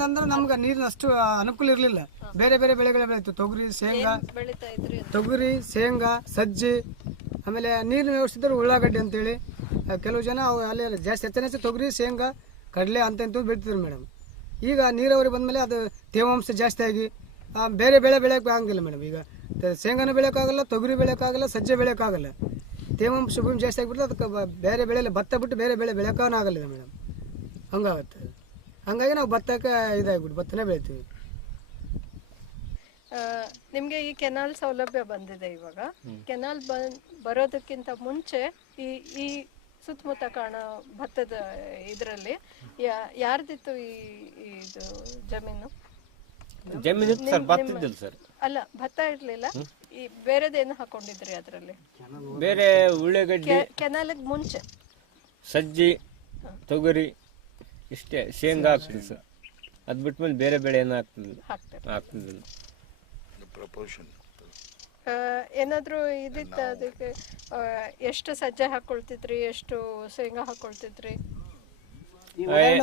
ನೀರಿಂದ ಅಂದ್ರೆ ನಮ್ಗೆ ನೀರಿನ ಅಷ್ಟು ಅನುಕೂಲ ಇರಲಿಲ್ಲ. ಬೇರೆ ಬೇರೆ ಬೆಳೆಗಳ ಬೆಳೀತು, ತೊಗರಿ, ಶೇಂಗಾ, ತೊಗರಿ, ಶೇಂಗಾ, ಸಜ್ಜಿ, ಆಮೇಲೆ ನೀರಿನ ವ್ಯವಸ್ಥೆ ಉಳ್ಳಾಗಡ್ಡಿ ಅಂತೇಳಿ ಕೆಲವು ಜನ ಅಲ್ಲಿ ಜಾಸ್ತಿ ಹೆಚ್ಚು ತೊಗರಿ, ಶೇಂಗಾ, ಕಡಲೆ ಅಂತ ಬೆಳಿತಿದ್ರು ಮೇಡಮ್. ಈಗ ನೀರಾವರಿ ಬಂದಮೇಲೆ ಅದು ತೇವಾಂಶ ಜಾಸ್ತಿ ಆಗಿ ಬೇರೆ ಬೆಳೆ ಬೆಳೆಯೋಕೆ ಆಗಂಗಿಲ್ಲ ಮೇಡಮ್. ಈಗ ಶೇಂಗಾನು ಬೆಳೆಯೋಕ್ಕಾಗಲ್ಲ, ತೊಗರಿ ಬೆಳೆಯೋಕ್ಕಾಗಲ್ಲ, ಸಜ್ಜೆ ಬೆಳೆಯೋಕ್ಕಾಗಲ್ಲ. ತೇವಾಂಶ ಭೂಮಿ ಜಾಸ್ತಿ ಆಗಿಬಿಟ್ಟು ಅದಕ್ಕೆ ಬೇರೆ ಬೆಳೆ ಭತ್ತ ಬಿಟ್ಟು ಬೇರೆ ಬೆಳೆ ಬೆಳೆಯೋಕ್ಕೂ ಆಗಲ್ಲ ಮೇಡಮ್. ಹಂಗಾಗುತ್ತೆ. ಹಂಗಾಗಿ ನಾವು ಭತ್ತಕ್ಕೆ ಇದಾಗ್ಬಿಟ್ಟು ಭತ್ತನೇ ಬೆಳಿತೀವಿ. ನಿಮಗೆ ಈ ಕೆನಾಲ್ ಸೌಲಭ್ಯ ಬಂದಿದೆ. ಇವಾಗ ಕೆನಾಲ್ ಬರೋದಕ್ಕಿಂತ ಮುಂಚೆ ಈ ಸುತ್ತಮುತ್ತ ಕಾಣೋ ಭತ್ತದ ಇದರಲ್ಲಿ ಯಾರ್ದಿತ್ತು ಇದು ಜಮೀನು? ಅಲ್ಲ, ಭತ್ತ ಇರ್ಲಿಲ್ಲ, ಈ ಬೇರೆದೇನು ಹಾಕೊಂಡಿದ್ರಿ ಅದರಲ್ಲಿ? ಬೇರೆ ಉಳ್ಳಾಗಡ್ಡಿ, ಕೆನಾಲ್ಗೆ ಮುಂಚೆ ಸಜ್ಜಿ, ತೊಗರಿ ಇಷ್ಟೇ. ಶೇಂಗಾ ಆಗ್ತದೆ ಸರ್. ಅದ್ ಬಿಟ್ಮೇಲೆ ಬೇರೆ ಬೆಳೆ ಏನು ಆಗ್ತದಿಲ್ಲ. ಏನಾದ್ರು ಇದಿತ್ತ ಅದಕ್ಕೆ? ಎಷ್ಟು ಸಜ್ಜೆ ಹಾಕೊಳ್ತಿದ್ರಿ, ಎಷ್ಟು ಶೇಂಗಾ ಹಾಕೊಳ್ತಿದ್ರಿ?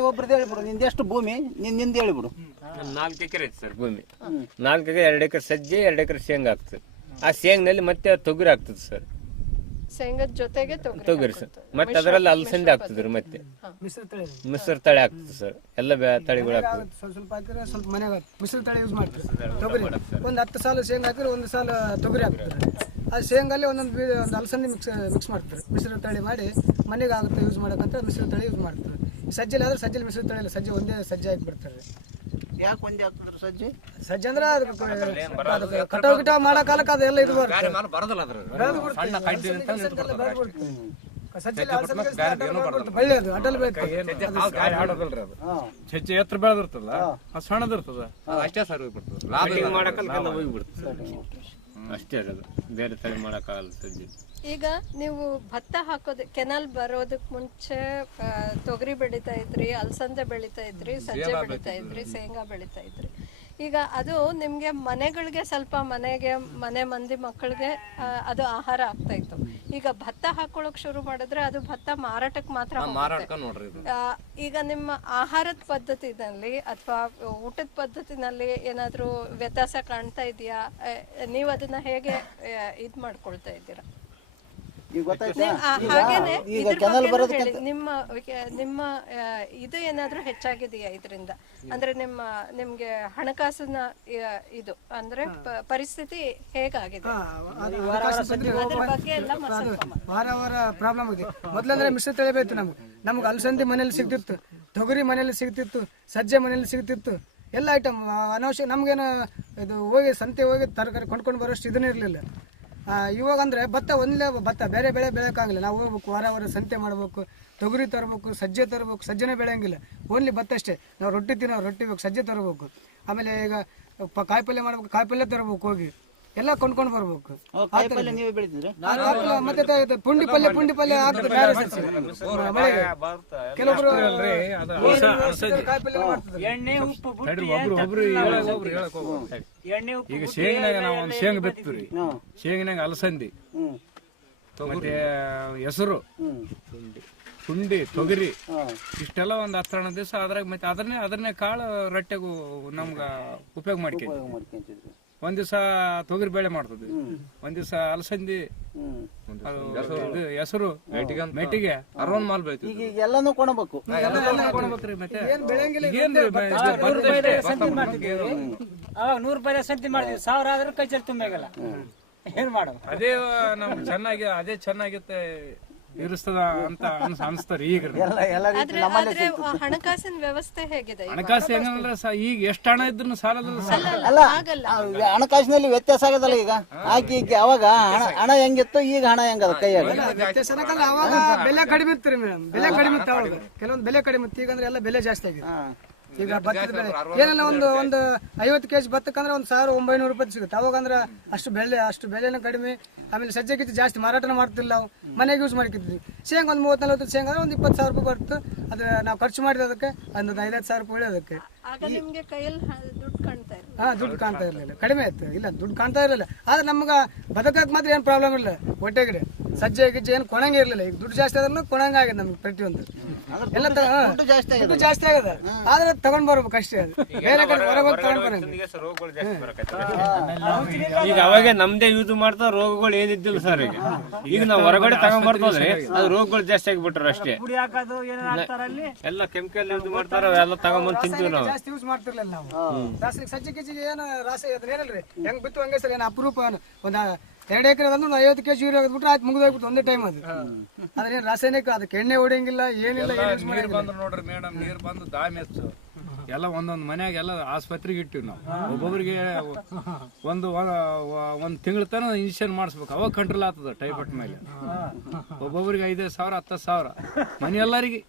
ಒಬ್ರದ್ದು ಹೇಳ್ಬಿಡು, ನಿಂದೆಷ್ಟು ಭೂಮಿ ನಿಂದ ಹೇಳ್ಬಿಡು. 4 ಎಕರೆ ಐತೆ ಸರ್ ಭೂಮಿ. 4 ಎಕರೆ 2 ಎಕರೆ ಸಜ್ಜೆ, 2 ಎಕರೆ ಶೇಂಗಾ ಆಗ್ತದೆ. ಆ ಶೇಂಗನಲ್ಲಿ ಮತ್ತೆ ತೊಗರಿ ಆಗ್ತದೆ ಸರ್. ಶೇಂಗದ ಜೊತೆಗೆ ತೊಗರಿ ಸರ್. ಮತ್ತೆ ಅದರಲ್ಲಿ ಅಲಸಂದೆ ಆಗ್ತದ್ರಿ. ಮತ್ತೆ ಮಿಶ್ರ ತಳಿ ಆಗ್ತದೆ ಸರ್. ಎಲ್ಲ ತಳಿಗಳು ಆಗ್ತದೆ. ಸ್ವಲ್ಪ ಹಾಕಿದ್ರೆ ಸ್ವಲ್ಪ ಮನೆಗೆ ಮಿಶ್ರ ತಳಿ ಯೂಸ್ ಮಾಡ್ತಾರೆ. ತೊಗರಿ ಒಂದು 10 ಸಾಲು ಶೇಂಗಾ ಹಾಕಿದ್ರೆ 1 ಸಾಲು ತೊಗರಿ ಹಾಕ್ತಾರೆ. ಆ ಶೇಂಗಲ್ಲಿ ಒಂದೊಂದು ಅಲಸಂದೆ ಮಿಕ್ಸ್ ಮಾಡ್ತಾರೆ. ಮಿಶ್ರ ತಳಿ ಮಾಡಿ ಮನೆಗೆ ಆಗುತ್ತೆ ಯೂಸ್ ಮಾಡೋಕ್ಕಂತ ಮಿಶ್ರ ತಳಿ ಯೂಸ್ ಮಾಡ್ತಾರೆ. ಸಜ್ಜೆಲಿ ಆದ್ರೆ ಸಜ್ಜೆಲಿ ಮಿಶ್ರ ತಳಿ ಇಲ್ಲ, ಸಜ್ಜೆ ಒಂದೇ ಸಜ್ಜೆ ಹಾಕಿಬಿಡ್ತಾರೆ. ಯಾಕೆ ಒಂದೇ ಹಾಕ್ತಿದ್ರು ಸಜ್ಜೆ? ಸಜ್ಜೆ ಅಂದ್ರೆ ಕಟಾವ್ ಗಿಟಾವ್ ಮಾಡೋ ಕಾಲಕ್ಕೆ ಅದೆಲ್ಲ ಇದು ಬರುತ್ತೆ. ಒಳ್ಳೇದು ಅಡ್ಡಲ್ ಸಜ್ಜೆ ಎತ್ತರ ಬೆಳೆದಿರ್ತಲ್ಲ, ಅದು ಸಣ್ಣದಿರ್ತದ ಅಷ್ಟೇ ಸರ್. ಹೋಗ್ಬಿಡ್ತದೆ ಹೋಗ್ಬಿಡ್ತದೆ ಅಷ್ಟೇ. ಅದು ಬೇರೆ ತಳಿ ಮಾಡೋಕ್ಕಾಗಲ್ಲ ಸಜ್ಜೆ. ಈಗ ನೀವು ಭತ್ತ ಹಾಕೋದು ಕೆನಾಲ್ ಬರೋದಕ್ಕೆ ಮುಂಚೆ ತೊಗರಿ ಬೆಳೀತಾ ಇದ್ರಿ, ಅಲಸಂದೆ ಬೆಳೀತಾ ಇದ್ರಿ, ಸಜ್ಜೆ ಬೆಳೀತಾ ಇದ್ರಿ, ಶೇಂಗಾ ಬೆಳೀತಾ ಇದ್ರಿ. ಈಗ ಅದು ನಿಮ್ಗೆ ಮನೆಗಳಿಗೆ ಸ್ವಲ್ಪ ಮನೆ ಮಂದಿ ಮಕ್ಕಳಿಗೆ ಅದು ಆಹಾರ ಆಗ್ತಾ ಇತ್ತು. ಈಗ ಭತ್ತ ಹಾಕೊಳಕ್ ಶುರು ಮಾಡಿದ್ರೆ ಅದು ಭತ್ತ ಮಾರಾಟಕ್ಕೆ ಮಾತ್ರ ಹೋಗುತ್ತೆ. ಈಗ ನಿಮ್ಮ ಆಹಾರದ ಪದ್ಧತಿನಲ್ಲಿ ಅಥವಾ ಊಟದ ಪದ್ಧತಿನಲ್ಲಿ ಏನಾದ್ರೂ ವ್ಯತ್ಯಾಸ ಕಾಣ್ತಾ ಇದೆಯಾ? ನೀವು ಅದನ್ನ ಹೇಗೆ ಇದ್ ಮಾಡ್ಕೊಳ್ತಾ ಇದ್ದೀರಾ? ಹಾಗೇನೆ ನಿಮ್ಮ ಇದು ಏನಾದ್ರೂ ಹೆಚ್ಚಾಗಿದೆಯಾ ಇದರಿಂದ? ಅಂದ್ರೆ ನಿಮ್ಗೆ ಹಣಕಾಸಿನ ಇದು ಅಂದ್ರೆ ಪರಿಸ್ಥಿತಿ ಹೇಗಾಗಿದೆ ಅದ್ರ ಬಗ್ಗೆ ಎಲ್ಲ ವಾರ ಪ್ರಾಬ್ಲಮ್ ಇದೆ. ಮೊದ್ಲಂದ್ರೆ ಮಿಶ್ರ ತಳಿ ಬೇಕು. ನಮ್ಗೆ ಅಲಸಂದಿ ಮನೇಲಿ ಸಿಗ್ತಿತ್ತು, ತೊಗರಿ ಮನೇಲಿ ಸಿಗ್ತಿತ್ತು, ಸಜ್ಜೆ ಮನೇಲಿ ಸಿಗ್ತಿತ್ತು. ಎಲ್ಲ ಐಟಮ್ ಅನವಶ್ಯ. ನಮ್ಗೇನು ಇದು ಹೋಗಿ ಸಂತೆ ಹೋಗಿ ತರಕಾರಿ ಕೊಂಡ್ಕೊಂಡು ಬರೋಷ್ಟು ಇದನ್ನೇ ಇರಲಿಲ್ಲ. ಇವಾಗ ಅಂದರೆ ಭತ್ತ ಬೇರೆ ಬೆಳೆ ಬೆಳೆಯೋಕ್ಕಾಗಲ್ಲ. ನಾವು ಹೋಗ್ಬೇಕು, ವಾರ ಸಂತೆ ಮಾಡಬೇಕು, ತೊಗರಿ ತರಬೇಕು, ಸಜ್ಜೆ ತರಬೇಕು. ಸಜ್ಜೆನೇ ಬೆಳೆಯಂಗಿಲ್ಲ, ಓನ್ಲಿ ಭತ್ತ ಅಷ್ಟೇ. ನಾವು ರೊಟ್ಟಿ ಬೇಕು, ಸಜ್ಜೆ ತರಬೇಕು. ಆಮೇಲೆ ಈಗ ಕಾಯಿಪಲ್ಯ ಮಾಡಬೇಕು, ಕಾಯಿಪಲ್ಯ ತರಬೇಕು, ಹೋಗಿ ಎಲ್ಲ ಕೊಂಡ್ಕೊಂಡು ಬರ್ಬೇಕು. ಮತ್ತೆ ಪುಂಡಿ ಪಲ್ಯ ಆಗ್ತದೆ. ಕೆಲವೊಬ್ರು ಈಗ ಶೇಂಗಾಗ ನಾವು ಒಂದು ಶೇಂಗಾ ಬೆತ್ತೀವಿ. ಶೇಂಗಿನಾಗ ಅಲಸಂದಿ, ಮತ್ತೆ ಹೆಸರು, ಪುಂಡಿ, ತೊಗರಿ ಇಷ್ಟೆಲ್ಲ ಒಂದು 10 ದಿವಸ ಅದ್ರಾಗ ಮತ್ತೆ ಅದನ್ನೇ ಕಾಳು ರೊಟ್ಟೆಗೂ ನಮ್ಗ ಉಪಯೋಗ ಮಾಡ್ಕೊಂತೀವಿ. ಒಂದ್ ದಿವಸ ತೊಗರಿ ಬೇಳೆ ಮಾಡ್ತದೆ, ಒಂದ್ ದಿವಸ ಅಲಸಂದಿ, ಹೆಸರು, ಮೆಟ್ಟಿಗೆ ಅರವನ್ ಮಾಲ್ ಬೆಳಿತೀವಿ. ಈಗ ಎಲ್ಲಾನು ಕೊಡಬೇಕು. ಮತ್ತೆ ಅವಾಗ 100 ರೂಪಾಯಿ ಸಂತಿ ಮಾಡಿದ್ವಿ, 1000 ಆದ್ರೆ ಕೈ ಚಲ್ ತುಂಬಾಗಲ್ಲ. ಏನ್ ಮಾಡ ಅದೇ ನಮ್ಗೆ ಅದೇ ಚೆನ್ನಾಗಿತ್ತೆ ಇರಿಸ್ತದ ಅಂತ ಅನ್ಸ್ತಾರೆ. ಈಗ ಹಣಕಾಸಿನ ವ್ಯವಸ್ಥೆ ಹೇಗಿದೆ? ಹಣಕಾಸು ಹೆಂಗಂದ್ರೆ ಈಗ ಎಷ್ಟು ಹಣ ಇದ್ರು ಅಲ್ಲ, ಹಣಕಾಸಿನಲ್ಲಿ ವ್ಯತ್ಯಾಸ ಆಗದಲ್ಲ. ಈಗ ಈಗ ಅವಾಗ ಹಣ ಹೆಂಗಿತ್ತು, ಈಗ ಹಣ ಹೆಂಗದ ಕೈಯಾಗ ವ್ಯತ್ಯಾಸ. ಅವಾಗ ಬೆಲೆ ಕಡಿಮೆ ಇತ್ತು ರೀ ಮೇಡಮ್, ಬೆಲೆ ಕಡಿಮೆ ಇತ್ತು ಅವಾಗ. ಕೆಲವೊಂದು ಬೆಲೆ ಕಡಿಮೆ ಇತ್ತು. ಈಗ ಅಂದ್ರೆ ಎಲ್ಲ ಬೆಲೆ ಜಾಸ್ತಿ ಆಗಿದೆ. ಈಗ ಭತ್ತದ ಬೆಲೆ ಏನೆಲ್ಲ ಒಂದು 50 kg ಭತ್ತಕ್ಕಂದ್ರೆ 1900 ರೂಪಾಯಿ ಸಿಗುತ್ತೆ. ಅವಾಗ ಅಂದ್ರೆ ಅಷ್ಟು ಬೆಲೆನ ಕಡಿಮೆ. ಆಮೇಲೆ ಸಜ್ಜೆ ಗಿಜ್ಜೆ ಜಾಸ್ತಿ ಮಾರಾಟನ ಮಾಡ್ತಿಲ್ಲ, ನಾವು ಮನೆಗೆ ಯೂಸ್ ಮಾಡ್ಕಿದ್ವಿ. ಶೇಂಗಾ ಒಂದು 30-40 ಶೇಂಗಾ ಒಂದು 20,000 ರೂಪಾಯಿ ಬರ್ತು. ಅದು ನಾವು ಖರ್ಚು ಮಾಡಿದ ಅದಕ್ಕೆ ಒಂದು 5,000 ರೂಪಾಯಿ ಉಳಿಯೋದಕ್ಕೆ. ದುಡ್ಡು ಕಾಣ್ತಾ ಇರಲಿಲ್ಲ, ಕಡಿಮೆ ಇತ್ತು. ಇಲ್ಲ, ದುಡ್ಡು ಕಾಣ್ತಾ ಇರಲಿಲ್ಲ. ಆದ್ರೆ ನಮ್ಗೆ ಬದುಕಕ್ಕೆ ಮಾತ್ರ ಏನು ಪ್ರಾಬ್ಲಮ್ ಇಲ್ಲ. ಹೊಟ್ಟೆಗಿಡೆ ಸಜ್ಜೆ ಗಿಜ್ಜೆ ಏನು ಕೊಣಂಗೆ ಇರಲಿಲ್ಲ. ಈಗ ದುಡ್ಡು ಜಾಸ್ತಿ ಆದ್ರೂ ಕೊಣಂಗೆ ಆಗಿದೆ ನಮ್ಗೆ ಪ್ರತಿಯೊಂದು. ಎಲ್ಲ ದುಡ್ಡು ಜಾಸ್ತಿ ಆಗಿದೆ. ದುಡ್ಡು ಜಾಸ್ತಿ ಆಗದ ಆದ್ರೆ ತಗೊಂಡ್ ಬರ್ಬೇಕು ಅಷ್ಟೇ ಅದು ಬೇರೆ ಕಡೆ ಹೊರಗೆ ಹೋಗಿ ತಗೊಂಡ್ ಬರಂಗಿಲ್ಲ. ರೋಗಗಳು ಜಾಸ್ತಿ ಬರಕತ್ತವೆ. ಈಗ ಅವಾಗ ನಮ್ದೇ ಯೂಸ್ ಮಾಡ್ತಾ ರೋಗಗಳು ಏನಿದ್ದಿಲ್ಲ ಸರ್. ಈಗ ನಾವು ಹೊರಗಡೆ ತಗೊಂಡ್ ಬರ್ತದ್ರಿ ಅದು ರೋಗಗಳು ಜಾಸ್ತಿ ಆಗಿಬಿಟ್ರ ಅಷ್ಟೇ. ಪುಡಿ ಹಾಕೋದು ಏನೇನು ಹಾಕ್ತಾರ ಅಲ್ಲಿ ಎಲ್ಲ ಕೆಮಿಕಲ್ ಯೂಸ್ ಮಾಡ್ತಾರ, ಎಲ್ಲ ತಗೊಂಬಂದ್ ತಿಂತೀವಿ ನಾವು. ಜಾಸ್ತಿ ಯೂಸ್ ಮಾಡ್ತಿರ್ಲಿಲ್ಲ ನಾವು. ರಾಸಾಯನಿಕ ಸಜ್ಜೆ ಗಿಜ್ಜಿಗೆ ಏನು ರಾಸಾಯನಿಕ ಏನಲ್ರಿ ಹೆಂಗ್ ಬಿತ್ತು ಹಂಗೆ ಸರ್. ಏನು ಅಪರೂಪ ಒಂದ್ 2 ಎಕರೆ ಅಂದ್ರೆ 50 kg ಯೂರಿಯಾ ಹಾಕ್ಬಿಟ್ರೆ ಆಯ್ತು ಮುಗಿದೋಗ್ಬಿಟ್ಟು ಒಂದೇ ಟೈಮ್ ಅದು. ಅದ್ರೇನು ರಾಸಾಯನಿಕ ಅದಕ್ಕೆ ಎಣ್ಣೆ ಹೊಡೆಯಂಗಿಲ್ಲ ಏನಿಲ್ಲ. ನೀರ್ ಬಂದ್ರು ನೋಡ್ರಿ ಮೇಡಮ್, ನೀರ್ ಬಂದು ದಾಮಿ ಹೆಚ್ಚು ಎಲ್ಲ ಒಂದೊಂದ್ ಮನ್ಯಾಗ ಎಲ್ಲ ಆಸ್ಪತ್ರೆಗೆ ಇಟ್ಟಿವಿ ನಾವು. ಒಬ್ಬೊಬ್ರಿಗೆ ಒಂದ್ ತಿಂಗಳ ತನ ಇಂಜೆಕ್ಷನ್ ಮಾಡಿಸ್ಬೇಕು, ಅವಾಗ ಕಂಟ್ರೋಲ್ ಆಗ್ತದ ಟೈಫಾಯ್ಡ್ ಮೇಲೆ. ಒಬ್ಬೊಬ್ರಿಗೆ 5,000 10,000 ಮನೆ ಎಲ್ಲರಿಗೆ.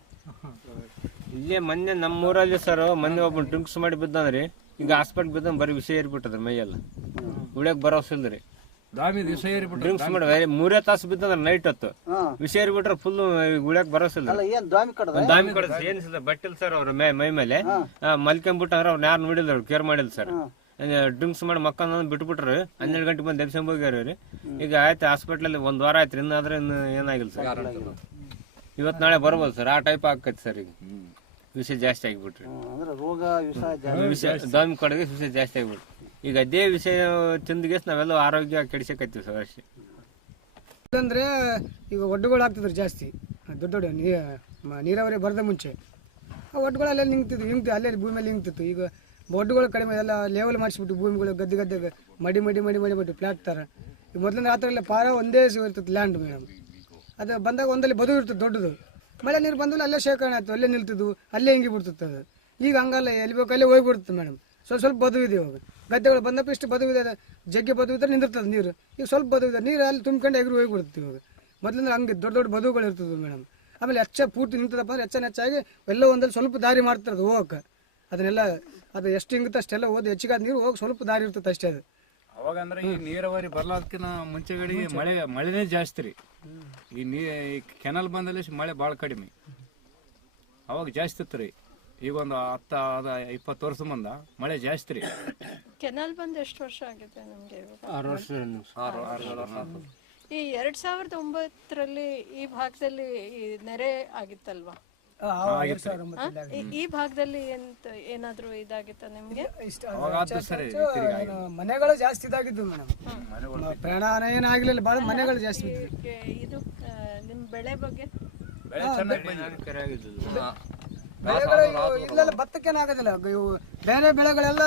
ಇಲ್ಲೇ ಮೊನ್ನೆ ನಮ್ಮೂರಲ್ಲಿ ಸರ್ ಮೊನ್ನೆ ಒಬ್ಬ ಡ್ರಿಂಕ್ಸ್ ಮಾಡಿ ಬಿದ್ದಂದ್ರಿ. ಈಗ ಹಾಸ್ಪಿಟ್ಲ್ ಬಿದ್ದ ಬರೀ ವಿಷ ಏರ್ಬಿಟ್ಟದ್ರಿ ಮೈಯೆಲ್ಲ, ಉಳಿಯಕ್ ಬರೋಸಿಲ್ರಿ. ದಾಮಿ ದಿವಸ ಏರಿಬಿಟ್ರು ಡ್ರಿಂಕ್ಸ್ ಮಾಡಿ 3 ತಾಸು ಬಿದ್ದಂದ್ರ ನೈಟ್ ಹೊತ್ತು ವಿಷ ಏರ್ಬಿಟ್ರೆ ಫುಲ್ ಉಳಿಯಕ್ ಬರೋಸಿಲ್ಲ. ಏನ್ ದ್ವಾಮಿ ಕಡ್ದ ದಾಮಿ ಕಡೆ ಏನಿಲ್ಲ ಬಟ್ಟಿಲ್ ಸರ್ ಅವ್ರ ಮೈ ಮೇಲೆ ಮಲ್ಕೊಂಡ್ಬಿಟ್ಟಂದ್ರ ಅವ್ರು ಯಾರು ನೋಡಿಲ್ಲ, ಅವ್ರು ಕೇರ್ ಮಾಡಿಲ್ಲ ಸರ್. ಡ್ರಿಂಕ್ಸ್ ಮಾಡಿ ಮಕ್ಕಳ ಬಿಟ್ಬಿಟ್ರು. 12 ಗಂಟೆಗೆ ಬಂದು ಎಬ್ಸಂಗ್ ಹೋಗ್ಯಾರ. ಈಗ ಆಯ್ತು ಹಾಸ್ಪಿಟ್ಲಲ್ಲಿ 1 ವಾರ ಆಯ್ತು, ಇನ್ನಾದ್ರೆ ಇನ್ನು ಏನಾಗಿಲ್ಲ ಸರ್. ಇವತ್ತು ನಾಳೆ ಬರ್ಬೋದು ಸರ್, ಆ ಟೈಪ್ ಆಕೈತಿ ಸರ್. ಈಗ ವಿಷ ಜಾಸ್ತಿ ಆಗಿಬಿಟ್ರಿ, ಅಂದ್ರೆ ರೋಗ ವಿಷ ದಾಮಿ ಕಡೆಗೆ ವಿಷ ಜಾಸ್ತಿ ಆಗಿಬಿಟ್ರಿ. ಈಗ ಅದೇ ವಿಷಯ ತಿಂದಿಗೆ ನಾವೆಲ್ಲ ಆರೋಗ್ಯ ಕೆಡಿಸಕತ್ತೀವಿ ಸರ್ ಅಷ್ಟೇ. ಅಂದ್ರೆ ಈಗ ಒಡ್ಡುಗಳು ಆಗ್ತಿದ್ರು ಜಾಸ್ತಿ ದೊಡ್ಡ ದೊಡ್ಡ ನೀರಾವರಿ ಬರದ ಮುಂಚೆ ಒಡ್ಡುಗಳು ಅಲ್ಲೇ ನಿಂತಿದ್ದು ಅಲ್ಲೇ ಭೂಮಿ ಮೇಲೆ ನಿಂತಿತ್ತು. ಈಗ ಒಡ್ಡುಗಳು ಕಡಿಮೆ ಎಲ್ಲ ಲೆವೆಲ್ ಮಾಡಿಸ್ಬಿಟ್ಟು ಭೂಮಿಗಳು ಗದ್ದೆಗೆ ಮಡಿ ಫ್ಲಾಟ್ ತರ. ಈಗ ಮೊದಲಿನ ಆ ಥರ ಎಲ್ಲ ಪಾರ ಒಂದೇ ಇರ್ತದೆ ಲ್ಯಾಂಡ್ ಮೇಡಮ್. ಅದು ಬಂದಾಗ ಒಂದಲ್ಲಿ ಬದು ಇರ್ತದೆ ದೊಡ್ಡದು. ಮಳೆ ನೀರು ಬಂದಲ್ಲಿ ಅಲ್ಲೇ ಶೇಖರಣೆ ಆಯ್ತು, ಅಲ್ಲೇ ನಿಲ್ತಿದ್ವು, ಅಲ್ಲೇ ಹಿಂಗಿ ಬಿಡ್ತಿತ್ತು ಅದು. ಈಗ ಹಂಗಲ್ಲ, ಎಲ್ಲಿ ಬೇಕು ಅಲ್ಲೇ ಹೋಗ್ಬಿಡುತ್ತೆ ಮೇಡಮ್. ಸ್ವಲ್ಪ ಬದು ಇದೆ ಇವಾಗ. ಗದ್ದೆಗಳು ಬಂದಪ್ಪ ಇಷ್ಟು ಬದು ಇದೆ, ಜಗ್ಗೆ ಬದು ಇದ್ರೆ ನಿಂದಿರ್ತದೆ ನೀರು. ಈಗ ಸ್ವಲ್ಪ ಬದು ಇದೆ, ನೀರು ಅಲ್ಲಿ ತುಂಬ್ಕೊಂಡು ಎಗರು ಹೋಗ್ಬಿಡುತ್ತೆ ಇವಾಗ. ಮೊದಲಿಂದ ಹಂಗೆ ದೊಡ್ಡ ದೊಡ್ಡ ಬದುಗಳು ಇರ್ತದೆ ಮೇಡಮ್. ಆಮೇಲೆ ಪೂರ್ತಿ ನಿಂತದಪ್ಪ ಅಂದ್ರೆ ಹೆಚ್ಚಾಗಿ ಎಲ್ಲ ಒಂದಲ್ಲಿ ಸ್ವಲ್ಪ ದಾರಿ ಮಾಡ್ತಿರೋದು ಹೋಗಕ್ಕೆ. ಅದನ್ನೆಲ್ಲ ಅದು ಎಷ್ಟು ಹಿಂಗುತ್ತೆ ಅಷ್ಟೆಲ್ಲ ಹೋದ್ ಹೆಚ್ಚಿಗಾದ ನೀರು ಹೋಗಿ ಸ್ವಲ್ಪ ದಾರಿ ಇರ್ತದೆ ಅಷ್ಟೇ ಅದು. ಅವಾಗ ಅಂದ್ರೆ ಈ ನೀರಾವರಿ ಬರ್ಲಾದಕ್ಕಿಂತ ಮುಂಚೆಗಡೆ ಮಳೆನೇ ಜಾಸ್ತಿ ರೀ. ಈ ಕೆನಲ್ ಬಂದಲ್ಲಿ ಮಳೆ ಭಾಳ ಕಡಿಮೆ, ಅವಾಗ ಜಾಸ್ತಿ ಇತ್ತು ರೀ. ಈಗ ಒಂದು 10-20 ವರ್ಷ ಮುಂದ ಮಳೆ ಜಾಸ್ತಿ ರೀ. ಕೆನಾಲ್ ಬಂದು ಎಷ್ಟು ವರ್ಷ ಆಗಿದೆ ನಮ್ಗೆ ಇವಾಗ? 6 ವರ್ಷ. ಈ 2009ರಲ್ಲಿ ಈ ಭಾಗದಲ್ಲಿ ಈ ನೆರೆ ಆಗಿತ್ತಲ್ವಾ? ಈ ಭಾಗದಲ್ಲಿ ಏನಾದ್ರು ಇದಾಗಿತ್ತ ನಿಮ್ಗೆ? ಮನೆಗಳು ಜಾಸ್ತಿ ಇದಾಗಿದ್ದು ಮೇಡಮ್. ಪ್ರಾಣ ಏನಾಗ್ಲಿಲ್ಲ, ಬಹಳ ಮನೆಗಳು ಜಾಸ್ತಿ. ಇದು ನಿಮ್ ಬೆಳೆ ಬಗ್ಗೆ ಇಲ್ಲೆಲ್ಲ ಭತ್ತಕ್ಕೇನಾಗೋದಿಲ್ಲ, ಇವು ಬೇರೆ ಬೆಳೆಗಳೆಲ್ಲ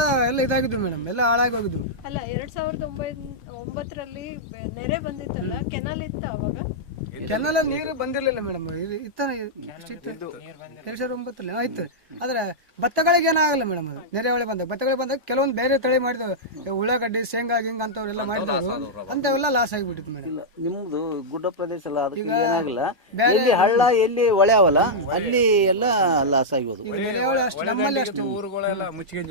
ಇದಾಗಿದ್ದು ಮೇಡಮ್, ಎಲ್ಲ ಹಾಳಾಗಿ ಹೋಗಿದ್ದು. ಅಲ್ಲ 2009ರಲ್ಲಿ ನೆರೆ ಬಂದಿತ್ತಲ್ಲ, ಕೆನಾಲ್ ಇತ್ತ ಅವಾಗ? ಕೆನಾಲ್ ನೀರು ಬಂದಿರ್ಲಿಲ್ಲ ಮೇಡಮ್. ಇತ್ತು 2009 ಆಯ್ತು. ಆದ್ರೆ ಭತ್ತಗಳಿಗೆ ಏನಾಗಲ್ಲ ಮೇಡಮ್. ಅದು ನೆರೆ ಹೊಳೆ ಬಂದಾಗ ಭತ್ತಗಳಿಗೆ ಬಂದಾಗ ಕೆಲವೊಂದು ಬೇರೆ ತಳಿ ಮಾಡಿದವು, ಉಳ್ಳಾಗಡ್ಡಿ ಶೇಂಗಾ ಹಿಂಗ ಅಂತವ್ರೆಲ್ಲ ಮಾಡಿದವು, ಅಂತವೆಲ್ಲ ಲಾಸ್ ಆಗಿಬಿಟ್ಟಿತ್ತು ಮೇಡಮ್. ನಿಮ್ದು ಗುಡ್ಡ ಪ್ರದೇಶ ಅಲ್ಲ, ಅದಕ್ಕೆ ಏನಾಗಲ್ಲ. ಎಲ್ಲಿ ಹಳ್ಳ ಎಲ್ಲಿ ಹೊಳೆ ಅವಲ್ಲ ಅಲ್ಲಿ ಎಲ್ಲ ಲಾಸ್ ಆಗಿರೋದು. ನೆರೆ ಹೊಳೆ ಅಷ್ಟು ನಮ್ಮಲ್ಲಿ ಅಷ್ಟು ಊರುಗಳೆಲ್ಲ ಮುಚ್ಚಿಗೆ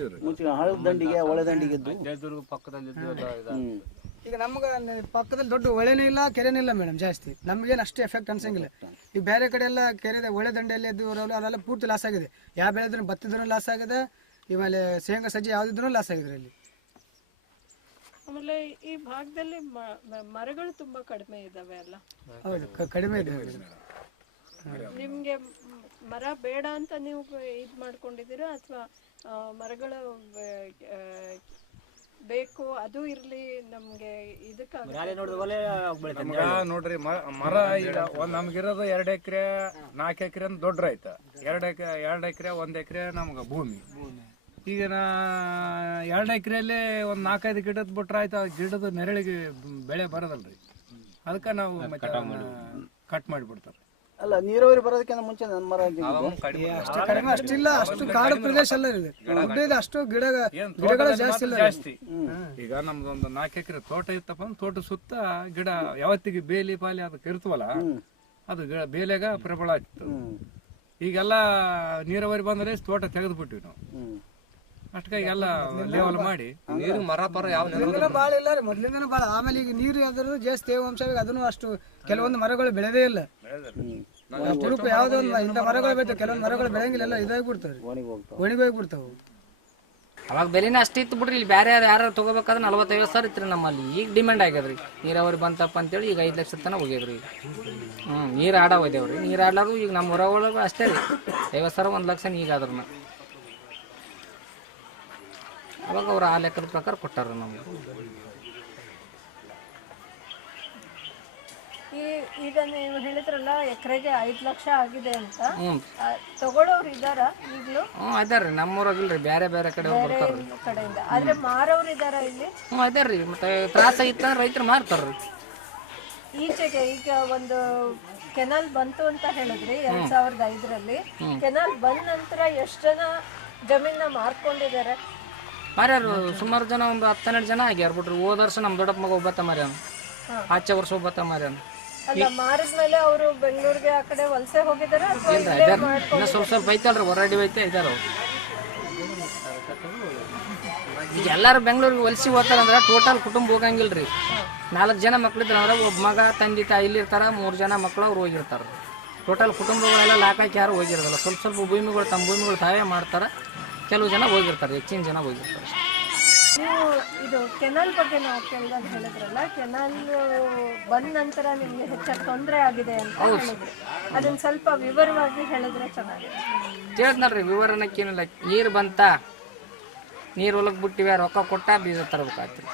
ಹಳ್ಳ ದಂಡಿಗೆ ಹೊಳೆ ದಂಡಿಗೆ ಇದ್ದು ಪಕ್ಕದಲ್ಲಿ. ಈಗ ನಮ್ಗೆ ಪಕ್ಕದಲ್ಲಿ ದೊಡ್ಡ ಹೊಳೆನೂ ಇಲ್ಲ, ಕೆರೆನೂ ಇಲ್ಲ ಮೇಡಮ್. ಜಾಸ್ತಿ ನಮ್ಗೇನು ಅಷ್ಟು ಎಫೆಕ್ಟ್ ಅನ್ಸಂಗಿಲ್ಲ. ಈಗ ಬೇರೆ ಕಡೆ ಎಲ್ಲ ಕೆರೆ ಹೊಳೆ ದಂಡೆಯಲ್ಲಿ ಇದ್ದವರೆಲ್ಲ ಅದೆಲ್ಲ ಪೂರ್ತಿ ಲಾಸ್ ಆಗಿದೆ. ಯಾವ ಬೆಳೆದ್ರೂ ಭತ್ತದ್ರೂ ಲಾಸ್ ಆಗಿದೆ, ಆಮೇಲೆ ಶೇಂಗಾ ಸಜ್ಜೆ ಯಾವ್ದಿದ್ರು ಲಾಸ್ ಆಗಿದೆ ಇಲ್ಲಿ. ಆಮೇಲೆ ಈ ಭಾಗದಲ್ಲಿ ಮರಗಳು ತುಂಬಾ ಕಡಿಮೆ ಇದಾವೆ ಅಲ್ಲ? ಹೌದು, ಕಡಿಮೆ ಇದೆ. ನಿಮ್ಗೆ ಮರ ಬೇಡ ಅಂತ ನೀವು ಇದ್ ಮಾಡ್ಕೊಂಡಿದ್ದೀರಾ, ಅಥವಾ ಮರಗಳು ಬೇಕು ಅದು ಇರ್ಲಿ ನಮ್ಗೆ ಇದಕ್ಕಾಗ ನೋಡ್ರಿ ಮರ ಈಗ ನಮ್ಗಿರೋದು 2 ಎಕರೆ 4 ಎಕರೆ ಅಂತ ದೊಡ್ಡ ರೈತ. 2 ಎಕರೆ 1 ಎಕರೆ ನಮ್ಗ ಭೂಮಿ. ಈಗ 2 ಎಕರೆಯಲ್ಲಿ ಒಂದ್ 4-5 ಗಿಡದ ಬಿಟ್ರೆ ಆಯ್ತು, ಆ ಗಿಡದ ನೆರಳಿಗೆ ಬೆಳೆ ಬರೋದಲ್ರಿ. ಅದಕ್ಕೆ ನಾವು ಕಟ್ ಮಾಡಿಬಿಡ್ತಾರೆ. ಅಲ್ಲ, ನೀರಾವರಿ ಬರೋದಕ್ಕಿಂತ ಮುಂಚೆ ನನ್ನ ಮರ ಅಷ್ಟು ಕಡಿಮೆ, ಅಷ್ಟಿಲ್ಲ, ಅಷ್ಟು ಕಾಡು ಪ್ರದೇಶ ಎಲ್ಲ ಇದೆ, ಅಷ್ಟು ಗಿಡಗಳು ಜಾಸ್ತಿ ಇಲ್ಲ. ಈಗ ನಮ್ದೊಂದು 4 ಎಕರೆ ತೋಟ ಇತ್ತಪ್ಪ, ತೋಟ ಸುತ್ತ ಗಿಡ ಯಾವತ್ತಿಗೆ ಬೇಲಿ ಪಾಲಿ ಅದಕ್ಕೆ ಇರ್ತವಲ್ಲ, ಅದು ಬೇಲೆಗ ಪ್ರಬಲ ಆಗ್ತಿತ್ತು. ಈಗೆಲ್ಲ ನೀರಾವರಿ ಬಂದ್ರೆ ತೋಟ ತೆಗೆದು ಬಿಟ್ಟಿವಿ ನಾವು. ಅಷ್ಟಕ್ಕಾಗೆಲ್ಲ ಲೆವೆಲ್ ಮಾಡಿ ನೀರು ಮರ ಪರ ಯಾವ ಬಾಳ ಇಲ್ಲ ರೀ, ಮೊದ್ಲಿಂದನೂ ಬಾಳ. ಆಮೇಲೆ ಈಗ ನೀರು ಯಾವ್ದಾದ್ರು ಜಾಸ್ತಿ ತೇವಾಂಶ, ಅದನ್ನು ಅಷ್ಟು ಕೆಲವೊಂದು ಮರಗಳು ಬೆಳೆದೇ ಇಲ್ಲ. ಅಪರೂಪ ಯಾವ್ದೋ ಇಂಥ ಮರಗಳು ಬೆಳಿತಾವೆ, ಕೆಲವೊಂದು ಮರಗಳು ಬೆಳೆಯಂಗಿಲ್ಲ, ಇದಾಗಿ ಬಿಡ್ತಾವೆ, ಒಣಗಿ ಹೋಗ್ಬಿಡ್ತಾವೆ. ಅವಾಗ ಬೆಲೆನೇ ಅಷ್ಟೇ ಇತ್ತು ಬಿಡ್ರಿ. ಇಲ್ಲಿ ಬೇರೆ ಯಾರು ತೊಗೋಬೇಕಾದ್ರೆ 40-50 ಸಾವಿರ ಇತ್ತು ರೀ ನಮ್ಮಲ್ಲಿ. ಈಗ ಡಿಮ್ಯಾಂಡ್ ಆಗ್ಯದ್ರಿ, ನೀರಾವರಿ ಬಂತಪ್ಪ ಅಂತೇಳಿ ಈಗ 5 ಲಕ್ಷ ತನಕ ಹೋಗ್ಯದ್ರಿ. ನೀರು ಆಡೋ ಹೋಗ್ಯಾವ್ರಿ. ನೀರು ಆಡ್ಲಾರು ಈಗ ನಮ್ಮ ಹೊರಗೊಳಗೆ ಅಷ್ಟೇ ರೀ, 50 ಸಾವಿರ 1 ಲಕ್ಷ ಈಗ ಅದ್ರನ್ನ. ಅವಾಗ ಅವ್ರು ಆ ಲೆಕ್ಕದ ಪ್ರಕಾರ ಕೊಟ್ಟಾರ ನಮ್ಗೆ. ಈಗ ನೀವು ಹೇಳಿದ್ರಲ್ಲ ಎಕರೆಗೆ 5 ಲಕ್ಷ ಆಗಿದೆ ಅಂತ, ತಗೊಳ್ಳೋರು ಇದಾರ ಈಗಲೂ? ಅದಾರ್ರಿ, ನಮ್ಮೂರಾಗಿಲ್ರಿ, ಬೇರೆ ಬೇರೆ ಕಡೆ ಬರ್ತಾರ್ರಿ ಕಡೆಯಿಂದ. ಆದ್ರೆ ಮಾರೋರು ಇದಾರ ಇಲ್ಲಿ? ಅದಾರ್ರಿ. ಮತ್ತೆ ತ್ರಾಸ ಇತ್ತಂದ್ರೆ ರೈತರು ಮಾರ್ತಾರ್ರಿ. ಈಚೆಗೆ ಈಗ ಒಂದು ಕೆನಾಲ್ ಬಂತು ಅಂತ ಹೇಳಿದ್ರಿ 2005ರಲ್ಲಿ. ಕೆನಾಲ್ ಬಂದ ನಂತರ ಎಷ್ಟು ಜನ ಜಮೀನ ಮಾರ್ಕೊಂಡಿದ್ದಾರೆ? ಮಾರ್ಯಾರು ಸುಮಾರು ಜನ, ಒಂದು 10-12 ಜನ ಆಗ್ಯಾರ ಬಿಡ್ರಿ. ಹೋದ ವರ್ಷ ನಮ್ಮ ದೊಡ್ಡಪ್ಪ ಮಗ ಒಬ್ಬತ್ತ ಮಾರ್ಯಾನ, ಆಚೆ ವರ್ಷ ಒಬ್ಬತ್ತ ಮಾರ್ಯಾನ. ಅಲ್ಲ, ಮಾರಿದ್ಮೇಲೆ ಅವರು ಬೆಂಗಳೂರಿಗೆ ಆ ಕಡೆ ವಲಸೆ ಹೋಗಿದಾರೆ? ಇನ್ನ ಸ್ವಲ್ಪ ಐತಲ್ರಿ, ಹೊರಡಿ ಐತೆ ಇದಾರ. ಈಗ ಎಲ್ಲಾರು ಬೆಂಗಳೂರಿಗೆ ವಲಸಿ ಹೋಗ್ತಾರಂದ್ರೆ ಟೋಟಲ್ ಕುಟುಂಬ ಹೋಗಂಗಿಲ್ರಿ. 4 ಜನ ಮಕ್ಳಿದ್ರ ಅಂದ್ರೆ ಒಬ್ಬ ಮಗ ತಂದೆ ತಾಯಿ ಇಲ್ಲಿರ್ತಾರ, 3 ಜನ ಮಕ್ಕಳು ಅವ್ರು ಹೋಗಿರ್ತಾರ. ಟೋಟಲ್ ಕುಟುಂಬಗಳೆಲ್ಲ ಲಾಕಾಕಿ ಯಾರು ಹೋಗಿರೋದಿಲ್ಲ. ಸ್ವಲ್ಪ ಭೂಮಿಗಳು ತಮ್ಮ ಭೂಮಿಗಳು ತಾವೇ ಮಾಡ್ತಾರ. ಕೆಲವು ಜನ ಹೋಗಿರ್ತಾರೆ, ಹೆಚ್ಚಿನ ಜನ ಹೋಗಿರ್ತಾರೆ. ನೀವು ಇದು ಕೆನಾಲ್ ಬಗ್ಗೆ ನಾವು ಕೇಳಿದಾಗ ಹೇಳಿದ್ರಲ್ಲ, ಕೆನಾಲ್ ಬಂದ ನಂತರ ನಿಮ್ಗೆ ಹೆಚ್ಚಾಗಿ ತೊಂದರೆ ಆಗಿದೆ ಅಂತ ಹೇಳಿದ್ರಿ. ಅದನ್ನ ಸ್ವಲ್ಪ ವಿವರವಾಗಿ ಹೇಳಿದ್ರೆ ಚೆನ್ನಾಗಿದೆ. ಹೇಳ್ದ್ನಲ್ರಿ, ವಿವರಣಕ್ಕೇನಿಲ್ಲ. ನೀರು ಬಂತ, ನೀರು ಹೊಲಕ್ಕೆ ಬಿಟ್ಟಿವೆ, ರೊಕ್ಕ ಕೊಟ್ಟ ಬೀಜ ತರಬೇಕಾಗ್ತದೆ.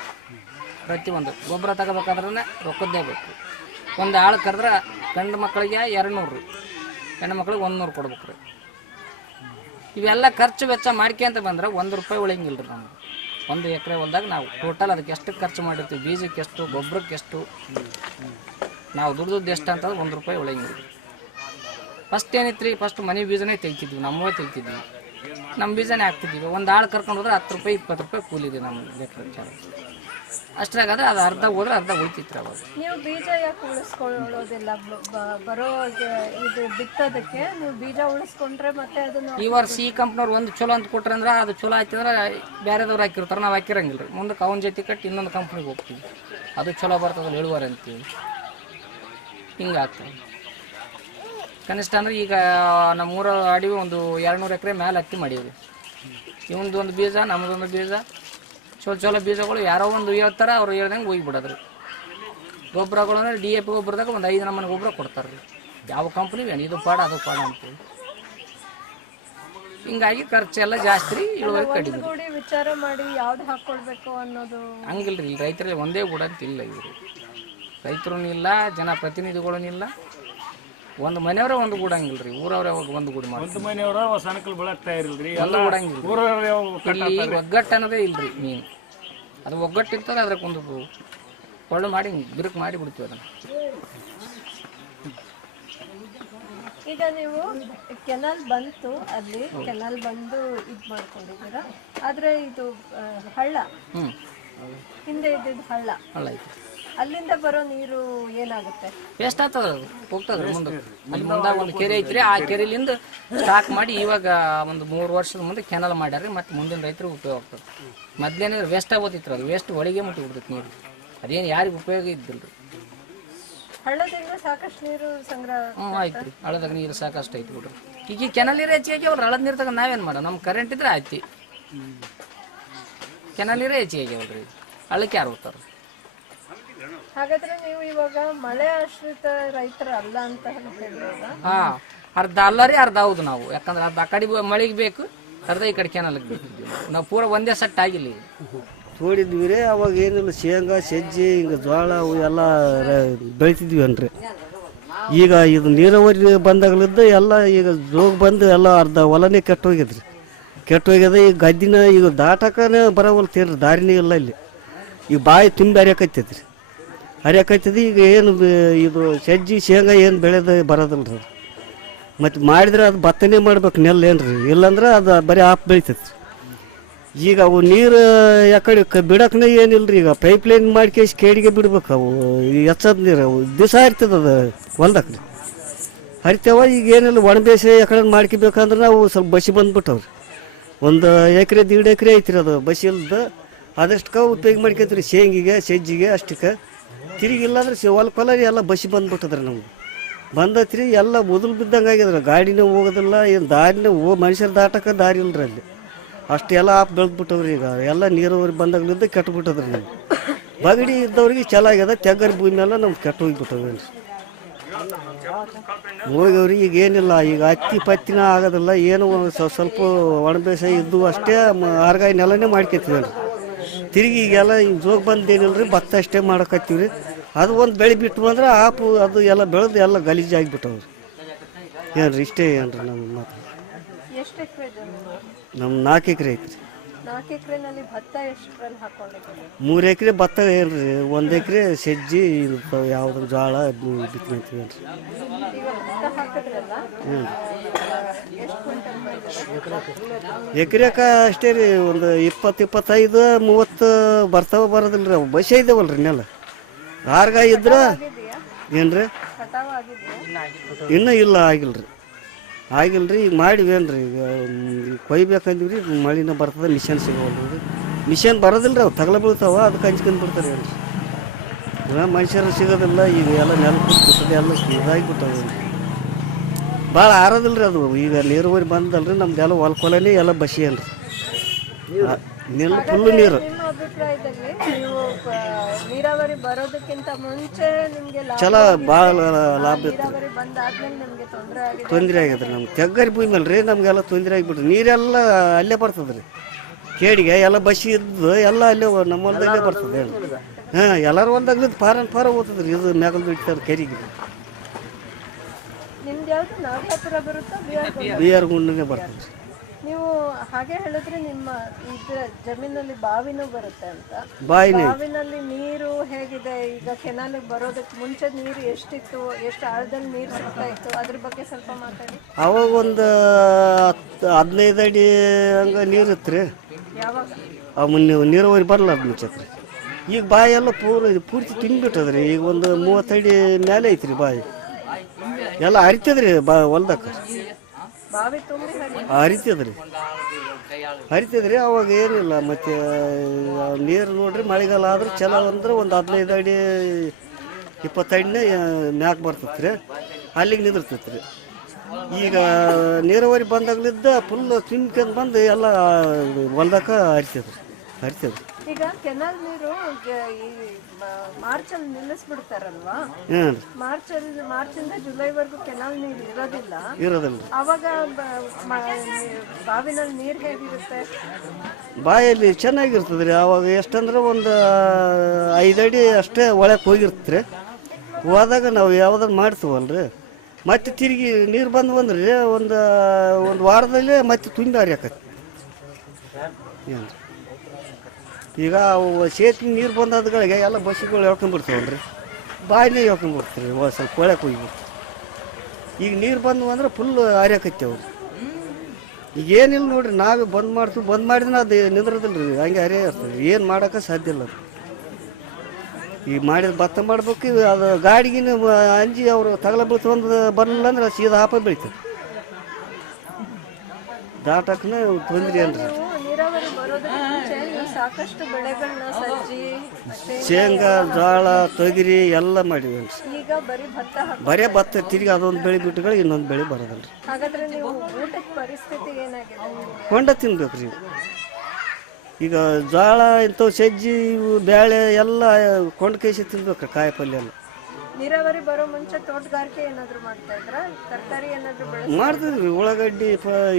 ಪ್ರತಿಯೊಂದು ಗೊಬ್ಬರ ತಗೋಬೇಕಾದ್ರೆ ರೊಕ್ಕದ್ದೇ ಬೇಕು. ಒಂದು ಆಳು ಕರೆದ್ರೆ ಗಂಡು ಮಕ್ಕಳಿಗೆ 200 ರೀ, ಹೆಣ್ಣು ಮಕ್ಳಿಗೆ 100 ಕೊಡ್ಬೇಕು ರೀ. ಇವೆಲ್ಲ ಖರ್ಚು ವೆಚ್ಚ ಮಾಡ್ಕೊಂತ ಬಂದ್ರೆ 1 ರೂಪಾಯಿ ಉಳಿಯಂಗಿಲ್ಲ ರೀ ನಮ್ಗೆ. 1 ಎಕರೆ ಹೊಲ್ದಾಗ ನಾವು ಟೋಟಲ್ ಅದಕ್ಕೆ ಎಷ್ಟು ಖರ್ಚು ಮಾಡಿರ್ತೀವಿ, ಬೀಜಕ್ಕೆ ಎಷ್ಟು, ಗೊಬ್ಬರಕ್ಕೆ ಎಷ್ಟು, ನಾವು ದುಡ್ದು ಎಷ್ಟು ಅಂತಂದ್ರೆ 1 ರೂಪಾಯಿ ಉಳಿಯಂಗಿಲ್ಲ. ಫಸ್ಟ್ ಏನಿತ್ತು ರೀ, ಫಸ್ಟ್ ಮನೆ ಬೀಜನೇ ತೆಗಿತಿದ್ವಿ, ನಮ್ಮವೇ ತೆಗಿತಿದ್ವಿ, ನಮ್ಮ ಬೀಜನೇ ಹಾಕ್ತಿದ್ವಿ. ಒಂದು ಆಳು ಕರ್ಕೊಂಡು ಹೋದ್ರೆ 10 ರೂಪಾಯಿ 20 ರೂಪಾಯಿ ಕೂಲಿದೆ ನಮ್ಮ ಲೆಕ್ಕ. ಅಷ್ಟ್ರಾಗಾದ್ರೆ ಅದು ಅರ್ಧ ಹೋದ್ರೆ ಅರ್ಧ ಉಳಿತಿತ್ತು ಅವಾಗ. ನೀವು ಬೀಜ ಯಾಕೆ ಉಳಿಸ್ಕೊಳ್ಳೋದಿಲ್ಲ? ಬರೋ ಇದು ಬಿತ್ತೋದಕ್ಕೆ ನೀವು ಬೀಜ ಉಳಿಸ್ಕೊಂಡ್ರೆ ಮತ್ತೆ ಅದನ್ನ ಈ ವರ್ಷ ಈ ಕಂಪ್ನವ್ರು ಒಂದು ಚಲೋ ಅಂತ ಕೊಟ್ರೆ ಅಂದ್ರೆ ಅದು ಚಲೋ ಆಯ್ತಂದ್ರೆ ಬೇರೆದವ್ರು ಹಾಕಿರ್ತಾರೆ, ನಾವು ಹಾಕಿರಂಗಿಲ್ಲ ರೀ. ಮುಂದಕ್ಕೆ ಅವನ ಜೊತೆ ಕಟ್ಟಿ ಇನ್ನೊಂದು ಕಂಪ್ನಿಗೆ ಹೋಗ್ತೀವಿ, ಅದು ಚಲೋ ಬರ್ತದಲ್ಲ ಇಳುವರಿ ಅಂತೀವಿ. ಹಿಂಗಾಗ್ತದೆ. ಕನಿಷ್ಠ ಅಂದ್ರೆ ಈಗ ನಮ್ಮೂರ ಅಡಿವಿ ಒಂದು 200 ಎಕರೆ ಮೇಲೆ ಹತ್ತಿ ಮಾಡೀವಿ. ಇವೊಂದು ಬೀಜ, ನಮ್ಮದೊಂದು ಬೀಜ, ಚಲೋ ಬೀಜಗಳು ಯಾರೋ ಒಂದು ಹೇಳ್ತಾರೆ, ಅವ್ರು ಹೇಳ್ದಂಗೆ ಹೋಗಿಬಿಡೋದ್ರಿ. ಗೊಬ್ಬರಗಳು ಅಂದ್ರೆ DAP ಗೊಬ್ಬರದಾಗ ಒಂದು 5 ನಮೂನೆ ಗೊಬ್ಬರ ಕೊಡ್ತಾರೆ ರೀ. ಯಾವ ಕಂಪ್ನಿ ಇದು ಪಾಡ ಅದು ಪಾಡ ಅಂತೇಳಿ. ಹಿಂಗಾಗಿ ಖರ್ಚೆಲ್ಲ ಜಾಸ್ತಿ ರೀ, ಇಳುವರಿ ಕಡಿಮೆ. ವಿಚಾರ ಮಾಡಿ ಯಾವ್ದು ಹಾಕೊಳ್ಬೇಕು ಅನ್ನೋದು ಹಂಗಿಲ್ರಿ. ಇಲ್ಲಿ ರೈತರಲ್ಲಿ ಒಂದೇ ಗೂಡ ಅಂತಿಲ್ಲ. ಇವರು ರೈತರು ಇಲ್ಲ, ಜನಪ್ರತಿನಿಧಿಗಳೂ ಇಲ್ಲ. ಒಂದು ಮನೆಯವರೇ ಒಂದು ಗೂಡಂಗಿಲ್ಲ ರೀ, ಊರವ್ರೆ ಒಂದು ಗೂಡು ಮಾಡಿ ಒಂದು ಮನೆಯವರ ಸಣ್ಣಕಲ್ ಬಳಕ್ತಾ ಇರಲ್ರಿ, ಒಂದು ಗೂಡಂಗಿಲ್ಲ. ಇಲ್ಲಿ ಒಗ್ಗಟ್ಟು ಅನ್ನೋದೇ ಇಲ್ರಿ ಮೇನ್. ಅದು ಒಗ್ಗಟ್ಟಿರ್ತದೆ, ಅದಕ್ಕೊಂದು ಕೊಳ್ಳು ಮಾಡಿ ಬಿರುಕು ಮಾಡಿ ಬಿಡ್ತೀವಿ ಅದನ್ನು. ಈಗ ನೀವು ಕೆನಾಲ್ ಬಂತು, ಅಲ್ಲಿ ಕೆನಾಲ್ ಬಂದು ಇದು ಮಾಡ್ಕೊಂಡಿದ್ದೀರಾ. ಆದ್ರೆ ಇದು ಹಳ್ಳ, ಹಿಂದೆ ಇದ್ದಿದ್ದು ಹಳ್ಳ ಐತಿ. ಅಲ್ಲಿಂದ ಬರೋ ನೀರು ಏನಾಗುತ್ತೆ? ವೇಸ್ಟ್ ಆಗ್ತದ, ಹೋಗ್ತದ್ರಿ ಮುಂದೆ. ಅಲ್ಲಿ ಮುಂದಾಗ ಒಂದು ಕೆರೆ ಐತ್ರಿ, ಆ ಕೆರೆಲಿಂದ ಸ್ಟಾಕ್ ಮಾಡಿ ಇವಾಗ ಒಂದು 3 ವರ್ಷದ ಮುಂದೆ ಕೆನಲ್ ಮಾಡ್ಯಾರ. ಮತ್ತೆ ಮುಂದಿನ ರೈತರಿಗೆ ಉಪಯೋಗ ಆಗ್ತದೆ. ಮೊದ್ಲೇನೇ ವೇಸ್ಟ್ ಆಗೋತಿತ್ತು, ಅದು ವೇಸ್ಟ್ ಒಳಗೆ ಮುಟ್ಟಿ ಬಿಡ್ತೈತಿ ನೀರು. ಅದೇನು ಯಾರಿಗೆ ಉಪಯೋಗ ಇದ್ದಿಲ್ರಿ. ಹಳ್ಳದಿಂದ ಸಾಕಷ್ಟು ನೀರು ಸಂಗ್ರಹ ಆಯ್ತು ರೀ. ಹಳ್ಳದಾಗ ನೀರು ಸಾಕಷ್ಟು ಐತಿ ಬಿಡ್ರಿ. ಈಗ ಕೆನಲ್ ನೀರು ಹೆಚ್ಚಿಗೆ ಅವ್ರು ಹಳ್ಳದ ನೀರು ತಗೊಂಡು ನಾವೇನು ಮಾಡೋ? ನಮ್ಮ ಕರೆಂಟ್ ಇದ್ರೆ ಆಯ್ತಿ. ಕೆನಲ್ ನೀರೇ ಹೆಚ್ಚಿಗೆ ಆಗ್ಯಾವ್ರಿ, ಹಳ್ಳಕ್ಕೆ ಯಾರು ಹೋಗ್ತಾರೆ? ಹಾಗಾದ್ರೆ ನೀವು ಇವಾಗ ಮಳೆ ಆಶ್ರಿತ ರೈತರಲ್ಲ ಅಂತ ಹೇಳ್ತಿದ್ರಲ್ಲ? ಅರ್ಧ ಅಲ್ಲ ರೀ, ಅರ್ಧ ಹೌದು ನಾವು. ಯಾಕಂದ್ರೆ ಅರ್ಧ ಆ ಕಡೆ ಮಳೆಗೆ ಬೇಕು, ಅರ್ಧ ಈ ಕಡೆ ಕೆನಲ್ಗೆ ಬೇಕು. ನಾವು ಪೂರ ಒಂದೇ ಸೆಟ್ ಆಗಿಲ್ಲ. ತೋಡಿದ್ವಿ ರೀ. ಅವಾಗ ಏನಿಲ್ಲ, ಶೇಂಗಾ ಸಜ್ಜಿ ಹಿಂಗೆ ಜೋಳ ಅವು ಎಲ್ಲ ಬೆಳಿತಿದ್ವಿ ಅನ್ರಿ. ಈಗ ಇದು ನೀರಾವರಿ ಬಂದಾಗಲಿದ್ದು ಎಲ್ಲ ಈಗ ಜೋಗ ಬಂದು ಎಲ್ಲ ಅರ್ಧ ಹೊಲನೇ ಕೆಟ್ಟೋಗಿದ್ರಿ. ಕೆಟ್ಟೋಗ್ಯದ. ಈಗ ಗದ್ದಿನ ಈಗ ದಾಟಕನೇ ಬರೋವಲ್ತೀರಿ, ದಾರಿನೇ ಇಲ್ಲ ಇಲ್ಲಿ. ಈಗ ಬಾಯಿ ತುಂಬಿ ಹರಿಯಾಕೈತೈತಿ ರೀ, ಹರಿಯಾಕೈತದ. ಈಗ ಏನು ಇದು ಸಜ್ಜಿ ಶೇಂಗಾ ಏನು ಬೆಳೆದ ಬರೋದಿಲ್ಲ ರೀ. ಮತ್ತು ಮಾಡಿದ್ರೆ ಅದು ಭತ್ತನೇ ಮಾಡ್ಬೇಕು, ನೆಲ್ಲ ಏನ್ರಿ. ಇಲ್ಲಾಂದ್ರೆ ಅದು ಬರೀ ಆಫ್ ಬೆಳಿತೈತಿ. ಈಗ ಅವು ನೀರು ಯಾಕಡೆ ಬಿಡೋಕ್ಕನೇ ಏನಿಲ್ಲ ರೀ. ಈಗ ಪೈಪ್ಲೈನ್ ಮಾಡ್ಕೇಸಿ ಕೇಡಿಗೆ ಬಿಡ್ಬೇಕು. ಅವು ಎಚ್ಚದ ನೀರು ಅವು ದಿವಸ ಹರಿತದ ಅದು ಹೊಲ್ದಕ್ಕೆ ಹರಿತೇವ. ಈಗ ಏನಿಲ್ಲ, ಒಣ ಬೇಸೆ ಯಾಕಡೆ ಮಾಡ್ಕೋಬೇಕಂದ್ರೆ ನಾವು ಸ್ವಲ್ಪ ಬಸಿ ಬಂದ್ಬಿಟ್ಟವ್ರಿ. ಒಂದು ಎಕರೆ 1.5 ಎಕರೆ ಐತ್ರಿ ಅದು ಬಸಿ ಇಲ್ದ. ಅದಷ್ಟಕ್ಕೆ ಉಪಯೋಗ ಮಾಡ್ಕೊತೀವಿ ಶೇಂಗಿಗೆ ಸಜ್ಜಿಗೆ ಅಷ್ಟಕ್ಕೆ. ತಿರುಗಿಲ್ಲ ಅಂದ್ರೆ ಹೊಲ ಎಲ್ಲ ಬಸಿ ಬಂದ್ಬಿಟ್ಟದ್ರಿ ನಮ್ಗೆ. ಬಂದತ್ರಿ ಎಲ್ಲ ಮೊದಲು ಬಿದ್ದಂಗೆ ಆಗ್ಯದ್ರ. ಗಾಡಿನೂ ಹೋಗೋದಿಲ್ಲ, ಏನು ದಾರಿನೂ ಮನುಷ್ಯರು ದಾಟಕ್ಕೆ ದಾರಿ ಇಲ್ರಿ ಅಲ್ಲಿ. ಅಷ್ಟೆಲ್ಲ ಆಪ್ ಬೆಳೆದ್ಬಿಟ್ಟವ್ರಿ. ಈಗ ಎಲ್ಲ ನೀರಾವರಿ ಬಂದಾಗಲಿಂದ ಕೆಟ್ಟಬಿಟ್ಟದ್ರಿ ನಮ್ಗೆ. ಬಗಡಿ ಇದ್ದವ್ರಿಗೆ ಚೆನ್ನಾಗ್ಯದ, ತೆಗ್ಗರಿ ಭೂಮಿ ಎಲ್ಲ ನಮ್ಗೆ ಕೆಟ್ಟು ಹೋಗ್ಬಿಟ್ಟವ್ರಿ. ಹೋಗವ್ರಿ ಈಗ ಏನಿಲ್ಲ, ಈಗ ಹತ್ತಿ ಪತ್ತಿನ ಆಗೋದಿಲ್ಲ, ಏನು ಸ್ವಲ್ಪ ಒಣ ಬೇಸಾಯ ಇದ್ದು ಅಷ್ಟೇ ಆರ್ಗಾಯಿ ನೆಲನೇ ಮಾಡ್ಕೊತೀವಿ ರೀ. ತಿರುಗಿ ಈಗೆಲ್ಲ ಈಗ ಜೋಗ ಬಂದೇನಿಲ್ಲ ರೀ, ಭತ್ತ ಅಷ್ಟೇ ಮಾಡಕತ್ತೀವಿ ರೀ. ಅದು ಒಂದು ಬೆಳೆ ಬಿಟ್ಟು ಬಂದ್ರೆ ಆಪು ಅದು ಎಲ್ಲ ಬೆಳೆದು ಎಲ್ಲ ಗಲೀಜಾಗಿಬಿಟ್ಟವ್ರಿ. ಏನ್ರಿ ಇಷ್ಟೇ ಏನ್ರಿ ನಮ್ಮ ಮಾತು. ಎಷ್ಟು ಎಕರೆ ಜಮೀನು? ನಮ್ಮ 4 ಎಕರೆ ಐತ್ರಿ. 4 ಎಕರೆನಲ್ಲಿ ಭತ್ತ ಎಷ್ಟರಲ್ಲಿ ಹಾಕೊಂಡಿದ್ದೀರಿ? 3 ಎಕರೆ ಭತ್ತ ಏನ್ರಿ, 1 ಎಕರೆ ಸಜ್ಜಿ ಯಾವ್ದು ಜೋಳ ಬಿತ್ಕೊಂತೀವಿ ಏನ್ರಿ. ಈಗ ಭತ್ತ ಹಾಕಿದ್ರಲ್ಲ, ಎಷ್ಟು ಕ್ವಿಂಟಲ್ ಬಂದಿದೆ? ಎಕರೆಕ ಅಷ್ಟೇ ರೀ, ಒಂದು 20, 25, 30 ಬರ್ತಾವ ಬರೋದಿಲ್ಲ ರೀ. ಅವು ಬಸ್ ಇದ್ದಾವಲ್ರಿ ನೆಲ ಆರ್ಗಾಯಿ ಇದ್ರ ಏನ್ರಿ, ಕಟಾವ್ ಆಗಿದೆಯಾ? ಇನ್ನೂ ಇಲ್ಲ, ಆಗಿಲ್ರಿ. ಈಗ ಮಾಡಿವೇನ್ರಿ. ಈಗ ಕೊಯ್ಬೇಕಂದಿವ್ರಿ, ಮಳಿನ ಬರ್ತದೆ, ಮಿಷನ್ ಸಿಗೋಲ್ರಿ. ಮಿಷನ್ ಬರೋದಿಲ್ಲ ರೀ, ಅವು ತಗಲ ಬೀಳ್ತಾವ, ಅದಕ್ಕೆ ಹಂಚ್ಕೊಂಡು ಬಿಡ್ತಾರೆ ಏನ್ರಿ. ಮನುಷ್ಯರು ಸಿಗೋದಿಲ್ಲ. ಈಗ ಎಲ್ಲ ನೆಲ ಕೂತ್ಬಿಟ್ಟದೆ, ಎಲ್ಲ ಇದಾಗಿಬಿಟ್ಟವೆ. ಭಾಳ ಆರೋದಿಲ್ಲ ರೀ ಅದು. ಈಗ ನೀರಾವರಿ ಬಂದಲ್ರಿ, ನಮ್ದೆಲ್ಲ ಹೊಲ್ಕೊಲನೇ ಎಲ್ಲ ಬಸಿ ಅಲ್ರಿ, ನೆಲ ಫುಲ್ಲು ನೀರು. ನಿಮ್ಮ ಅಭಿಪ್ರಾಯದಲ್ಲಿ ನೀವು ನೀರಾವರಿ ಬರೋದಕ್ಕಿಂತ ಮುಂಚೆ ನಿಮ್ಗೆ ಚಲೋ ಭಾಳ ಲಾಭ ಇತ್ತು. ನೀರಾವರಿ ಬಂದಾದ್ಮೇಲೆ ನಿಮ್ಗೆ ತೊಂದರೆ ಆಗ್ಯದ್ರಿ. ನಮ್ಗೆ ತೆಗ್ಗರಿ ಭೂಮಿ ಅಲ್ರಿ, ನಮಗೆಲ್ಲ ತೊಂದರೆ ಆಗಿಬಿಟ್ರಿ. ನೀರೆಲ್ಲ ಅಲ್ಲೇ ಬರ್ತದ್ರಿ, ಕೇಡಿಗೆ ಎಲ್ಲ ಬಸಿ ಇದ್ದು ಎಲ್ಲ ಅಲ್ಲೇ ನಮ್ಮ ಹೊಲ್ದಲ್ಲೇ ಬರ್ತದೆ. ಹಾಂ, ಎಲ್ಲರೂ ಹೊಲ್ದಾಗ್ಲಿದ್ದು ಪಾರ ಓದ್ತದ್ರಿ. ಇದು ಮ್ಯಾಗಲ್ ಬಿಡ್ತಾರೆ ಕೆರಿಗೆ. ನಿಮ್ದು ಯಾವ್ದು ನಾಗಲಾಪುರ ಬರುತ್ತಾ BR ಗುಂಡನೇ ಬರ್ತದೆ. ನೀವು ಹಾಗೆ ಹೇಳಿದ್ರೆ ನಿಮ್ಮ ಇದ್ರ ಜಮೀನಲ್ಲಿ ಬಾವಿನೂ ಬರುತ್ತೆ ಅಂತ. ಬಾವಿನಲ್ಲಿ ನೀರು ಹೇಗಿದೆ? ಈಗ ಕೆನಾಲ್ ಬರೋದಕ್ಕೆ ಮುಂಚೆ ನೀರು ಎಷ್ಟಿತ್ತು, ಎಷ್ಟು ಆಳದಲ್ಲಿ ನೀರು ಸಿಗ್ತಾ ಇತ್ತು, ಅದ್ರ ಬಗ್ಗೆ ಸ್ವಲ್ಪ ಮಾತಾಡಿ. ಅವಾಗ ಒಂದು 15 ಅಡಿ ಹಂಗ ನೀರು ಇತ್ತು ರೀ. ಯಾವಾಗ? ನೀರಾವರಿ ಬರಲ್ಲ ಅದು ಮುಂಚೆ. ಈಗ ಬಾಯಿ ಎಲ್ಲ ಪೂರ್ತಿ ತಿಂದ್ಬಿಟ್ಟದ್ರಿ. ಈಗ ಒಂದು 30 ಅಡಿ ಮೇಲೆ ಐತ್ರಿ ಬಾಯಿ. ಎಲ್ಲ ಹರಿತದ್ರಿ ಹೊಲ್ದಕ್ಕೆ, ಬಾವಿ ತುಂಬಿ ಹರಿತದ್ರಿ. ಅವಾಗ ಏನಿಲ್ಲ. ಮತ್ತೆ ನೀರು ನೋಡ್ರಿ, ಮಳೆಗಾಲ ಆದ್ರೆ ಚಲೋ ಅಂದ್ರೆ ಒಂದು 15 ಅಡಿ 20 ಅಡಿನೇ ಮ್ಯಾಕ್ ಬರ್ತೈತ್ರಿ, ಅಲ್ಲಿಗೆ ನಿಂದಿರ್ತೈತ್ರಿ. ಈಗ ನೀರಾವರಿ ಬಂದಾಗ್ಲಿದ್ದ ಫುಲ್ ತುಂಬ್ಕೊಂಡು ಬಂದು ಎಲ್ಲ ಹೊಲ್ದಕ್ಕ ಹರಿತದ್ರಿ. ಈಗ ಕೆನಾಲ್ ನೀರು ಮಾರ್ಚಲ್ಲಿ ನಿಲ್ಲಿಸ್ಬಿಡ್ತಾರಲ್ವಾ? ಮಾರ್ಚಿಂದ ಜುಲೈವರೆಗೂ ಕೆನಾಲ್ ನೀರು ಇರೋದಿಲ್ಲ. ಅವಾಗ ಬಾವಿನಲ್ಲಿ ನೀರು ಹೇಗಿರುತ್ತೆ? ಬಾಯಲ್ಲಿ ಚೆನ್ನಾಗಿರ್ತದ್ರಿ. ಅವಾಗ ಎಷ್ಟಂದ್ರೆ ಒಂದು 5 ಅಡಿ ಅಷ್ಟೇ ಒಳಕ್ಕೆ ಹೋಗಿರ್ತೀರಿ. ಹೋದಾಗ ನಾವು ಯಾವ್ದಾರು ಮಾಡ್ತೀವಲ್ರಿ, ಮತ್ತೆ ತಿರುಗಿ ನೀರು ಬಂದ್ರಿ ಒಂದು ವಾರದಲ್ಲೇ ಮತ್ತೆ ತುಂಬಿ ಹರಿಯಾಕತ್ತಿ. ಏನು ಈಗ ಅವು ಸೇತುವೆ ನೀರು ಬಂದಾದಗಳಿಗೆ ಎಲ್ಲ ಬಸ್ಸುಗಳು ಹೇಳ್ಕೊಂಡ್ಬಿಡ್ತಾವಲ್ರಿ, ಬಾಯಿನೇ ಹೇಳ್ಕೊಂಡ್ಬಿಡ್ತೀರಿ. ಸ್ವಲ್ಪ ಕೊಳಕ್ಕೆ ಹೋಗಿಬಿಡ್ತೀವಿ. ಈಗ ನೀರು ಬಂದು ಅಂದ್ರೆ ಫುಲ್ ಹರಿಯಾಕತ್ತೇವ್ರಿ. ಈಗ ಏನಿಲ್ಲ ನೋಡ್ರಿ, ನಾವೇ ಬಂದ್ ಮಾಡಿದ್ರೆ ಅದು ನಿಂದ್ರದಿಲ್ಲ ರೀ, ಹಂಗೆ ಹರಿಯ ಇರ್ತದೆ. ಏನು ಮಾಡೋಕೆ ಸಾಧ್ಯ ಇಲ್ಲ. ಈಗ ಮಾಡಿದ ಭತ್ತ ಮಾಡ್ಬೇಕು, ಅದು ಗಾಡಿಗಿನ ಅಂಜಿ ಅವರು ತಗಲ ಬೀಳ್ತಂದು ಬರಲಿಲ್ಲ ಅಂದ್ರೆ ಸೀದಾ ಹಾಪ ಬೆಳಿತಾರೆ. ದಾಟಕ್ಕನೇ ತೊಂದ್ರೆ ಏನ್ರಿ. ನೀರಾವರಿ ಬರೋದಕ್ಕೆ ಮುಂಚೆ ಸಾಕಷ್ಟು ಬೆಳೆಗಳನ್ನ ಸಜ್ಜಿ, ಶೇಂಗಾ, ಜೋಳ, ತೊಗರಿ ಎಲ್ಲ ಮಾಡಿವಿ. ಈಗ ಬರೀ ಭತ್ತ ತಿರುಗಿ ಅದೊಂದು ಬೆಳೆ ಬಿಟ್ಟುಗಳು ಇನ್ನೊಂದು ಬೆಳೆ ಬರೋದಲ್ರಿ. ಹಾಗಾದ್ರೆ ನೀವು ಊಟದ ಪರಿಸ್ಥಿತಿ ಏನಾಗಿದೆ? ಕೊಂಡ ತಿನ್ಬೇಕ್ರಿ. ಈಗ ಜೋಳ ಇಂಥವು ಸಜ್ಜಿ ಇವು ಬೇಳೆ ಎಲ್ಲ ಕೊಂಡು ಕೈಸಿ ತಿನ್ಬೇಕ್ರಿ. ಕಾಯಿ ಪಲ್ಯ ಎಲ್ಲ. ನೀರಾವರಿ ಬರೋ ಮುಂಚೆ ತೋಟಗಾರಿಕೆ ಏನಾದ್ರು ಮಾಡ್ತಾ ಇದ್ರ? ತರಕಾರಿ ಏನಾದ್ರು ಮಾಡ್ತಿದ್ವಿ. ಉಳ್ಳಾಗಡ್ಡಿ,